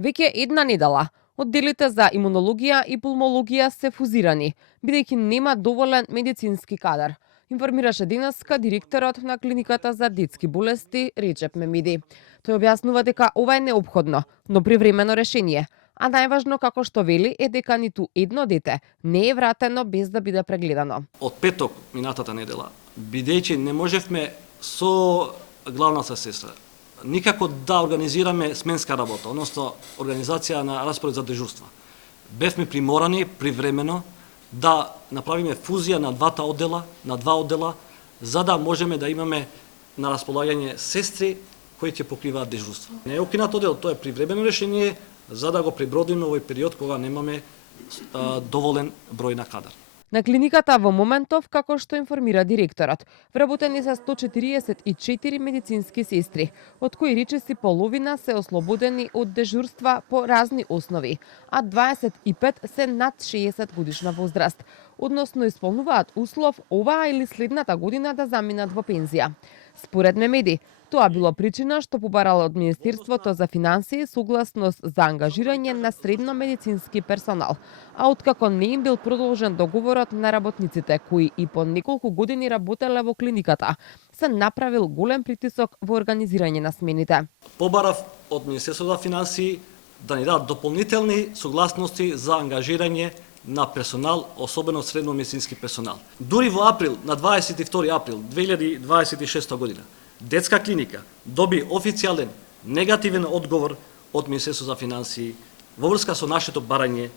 Веќе една недела одделите за имунологија и пулмологија се фузирани, бидејќи нема доволен медицински кадар, информираше денеска директорот на клиниката за детски болести Реджеп Мемиди. Тој објаснува дека ова е неопходно, но привремено решение, а најважно, како што вели, е дека ниту едно дете не е вратено без да биде прегледано. Од петок минатата недела, бидејќи не можевме со главната сестра никако да организираме сменска работа, односно организација на распоред за дежурства. Бевме приморани привремено да направиме фузија на два оддела, за да можеме да имаме на располагање сестри кои ќе покриваат дежурства. Не е укинат оддел, тоа е привремено решение за да го пребродиме овој период кога немаме доволен број на кадар. На клиниката во моментов, како што информира директорот, вработени се 144 медицински сестри, од кои речиси половина се ослободени од дежурства по разни основи, а 25 се над 60 годишна возраст, односно исполнуваат услов оваа или следната година да заминат во пензија. Според Мемиди, тоа било причина што побарало од Министерството за финансии согласност за ангажирање на средно медицински персонал, а откако не им бил продолжен договорот на работниците кои и по неколку години работеле во клиниката, се направил голем притисок во организирање на смените. Побарав од Министерството за финансии да ни дадат дополнителни согласности за ангажирање на персонал, особено средно медицински персонал. Дури во април, на 22 април 2026 година, детска клиника доби официјален негативен одговор од Министерството за финансии во врска со нашето барање,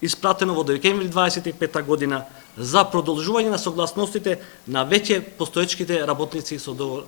испратено во декември 25 година за продолжување на согласностите на веќе постоечките работници со договор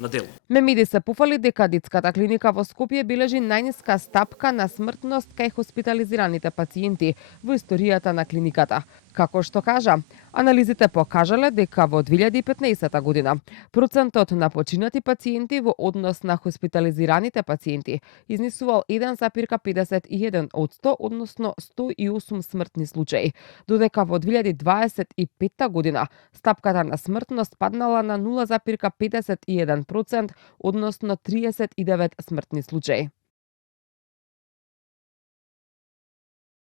на дело. Мемиди се пофали дека детската клиника во Скопје бележи најниска стапка на смртност кај хоспитализираните пациенти во историјата на клиниката. Како што кажа, анализите покажале дека во 2015 година процентот на починати пациенти во однос на хоспитализираните пациенти изнесувал 1,51%, односно 108 смртни случаи, додека во 2025 година стапката на смртност паднала на 0,51%, односно 39 смртни случаи.